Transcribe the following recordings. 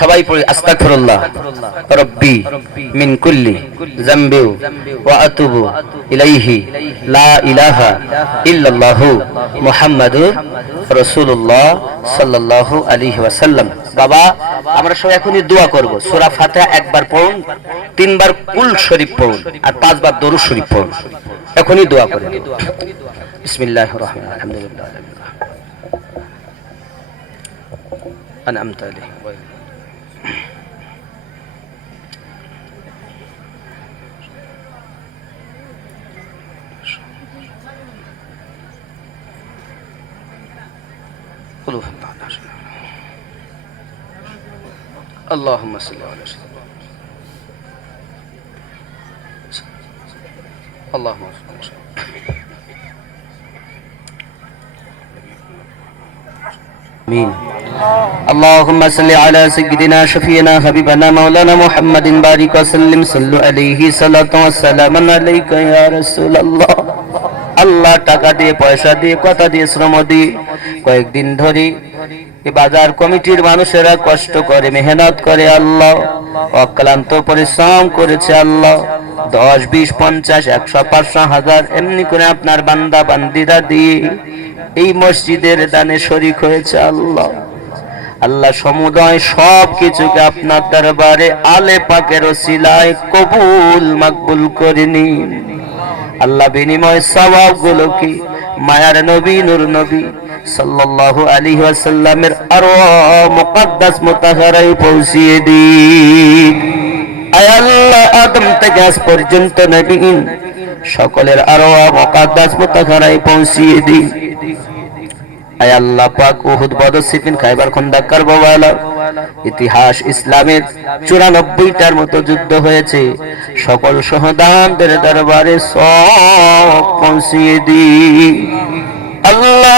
সবাই পড়ি আস্তাগফিরুল্লাহ রব্বি মিন কুল্লি যামবি ওয়া আতুবু ইলাইহি লা ইলাহা ইল্লাল্লাহু মুহাম্মাদুর রাসূলুল্লাহ সাল্লাল্লাহু আলাইহি ওয়াসাল্লাম। বাবা আমরা সবাই এখনই দোয়া করব। সূরা ফাতিহা একবার পড়ুন তিনবার কুল শরীফ পড়ুন আর পাঁচবার দরুদ শরীফ পড়ুন। এখনই দোয়া করেন। বিসমিল্লাহির রহমানির রহিম। আলহামদুলিল্লাহ أنعمت عليه. قلوب اللهم صل على سيدنا اللهم صل على سيدنا آمين. اللهم صل على سيدنا شفينا حبيبنا مولانا محمد بارك وسلم صلوا عليه صلاة والسلام عليك يا رسول الله আল্লাহ টাকা দিয়ে পয়সা দিয়ে কথা দিয়ে শ্রম দিয়ে কয়েকদিন ধরে এই বাজার কমিটির মানুষেরা কষ্ট করে মেহনত করে আল্লাহ অক্লান্ত পরিশ্রম করেছে আল্লাহ দশ বিশ পঞ্চাশ একশো পাঁচশো হাজার এমনি করে আপনার বান্দা বান্দিরা দিয়ে এই মসজিদের দানে শরিক হয়েছে আল্লাহ আল্লাহ সমুদয় সব কিছুকে আপনার দরবারে আলে পাকের ওসিলায় কবুল, মাকবুল করে নিন। আল্লাহ বিনিময় সবাবগুলো কি মায়ার নবী, নূর নবী সাল্লাল্লাহু আলাইহি ওয়াসাল্লামের আরও মুকদ্দাস, মুতাহারায় পৌঁছিয়ে দিন। আয় আল্লাহ, আদম থেকে আজ পর্যন্ত নবীন সকলের আরও মুকদ্দাস, মুতাহারায় পৌঁছিয়ে দিন। ইতিহাস ইসলামের চুরানব্বইটার মতো যুদ্ধ হয়েছে। সকল সহদানদের দরবারে সব পৌঁছিয়ে দি আল্লাহ,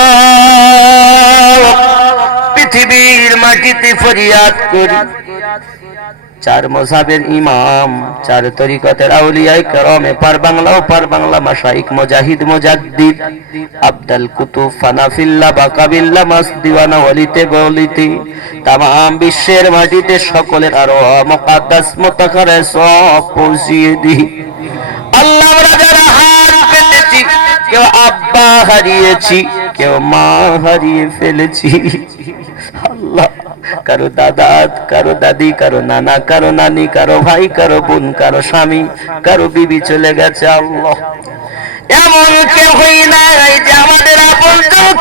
পৃথিবীর মাটিতে ফরিয়াদ করি। চার মজাবের ইমাম, চার তরিকতের আউলিয়ায় করমে, পার বাংলা ও পার বাংলা মাশাইক মুজাহিদ, মুজাদ্দিদ, আব্দুল কুতুব ফানাফিল্লাহ বাকাবিল্লাহ মাস দিওয়ানা, ওলিতে গলিতে তাম বিশ্বের মাটিতে সকলের আরও মুকাদ্দাস, মুতাকারে, সব পৌঁছিয়ে দি আল্লাহ যারা হাত পেতেছি কেউ আব্বা হারিয়েছি, কেউ মা হারিয়ে ফেলেছি। আল্লাহ, কারও দাদা, কারও দাদি, কারও নানা, কারও নানি, কারও ভাই, কারও বোন, কারও স্বামী, কারও বিবি চলে গেছে আল্লাহ। এমন কেউ হই নাই যে আমাদের আপন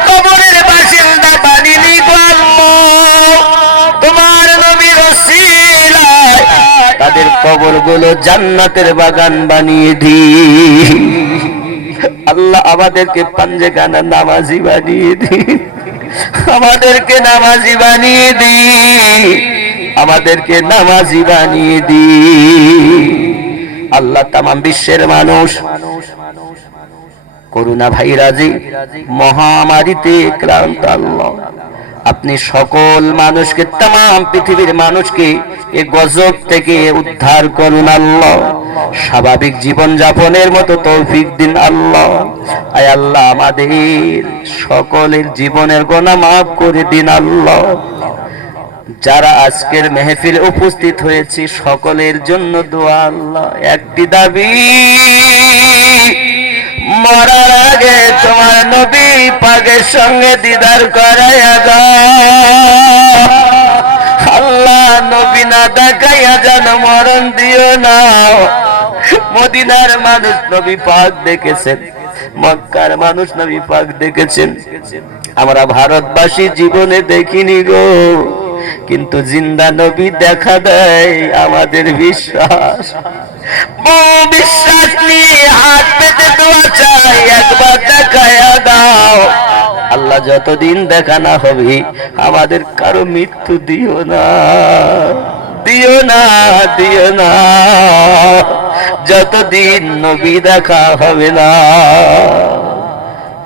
কবরের বাসিন্দা বানিনি তোমার নবীর তাদের কবরগুলো জান্নাতের বাগান বানিয়ে দি আল্লাহ আমাদেরকে পাঞ্জে গানা নামাজি বানিয়ে দি আমাদেরকে নামাজি বানিয়ে দি আমাদেরকে নামাজি বানিয়ে দি আল্লাহ তাম বিশ্বের মানুষ, করুণা ভাইরাজি মহামারীতে ক্লান্ত আল্লাহ। আপনি সকল মানুষকে তাম পৃথিবীর মানুষকে এ গজব থেকে উদ্ধার করুন আল্লাহ। স্বাভাবিক জীবন যাপনের মতো তৌফিক দিন আল্লাহ। আয় আল্লাহ আমাদের সকলের জীবনের গোনা মাফ করে দিন আল্লাহ। যারা আজকের মেহফিল উপস্থিত হয়েছে, সকলের জন্য দোয়া আল্লাহ। একটি দাবি, মরার আগে তোমার নবী পাগের সঙ্গে দিদার করাইয়া দেখাইয়া যেন মরণ দিও না। মদিনার মানুষ নবী পাক দেখেছেন। মক্কার মানুষ নবী পাক দেখেছেন। আমরা ভারতবাসী জীবনে দেখিনি গো। কিন্তু জিন্দা নবী দেখা দেয় আমাদের বিশ্বাস। বিশ্বাস নিয়ে হাত পেতে দোয়া চাই, একবার দেখায়া দাও। আল্লাহ যতদিন দেখা না হবে, আমাদের কারও মৃত্যু দিও না। দিও না দিও না যতদিন নবী দেখা হবে না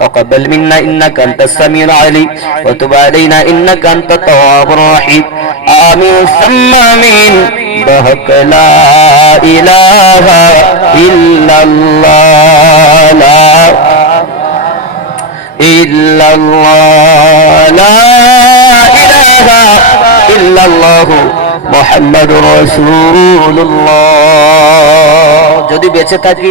تقبل منا إنك أنت السميع العليم وتب علينا إنك أنت التواب الرحيم آمين ثم آمين بحق لا إله إلا الله لا إلا الله لا মুহাম্মাদুর রসুল্লাহ যদি বেঁচে থাকি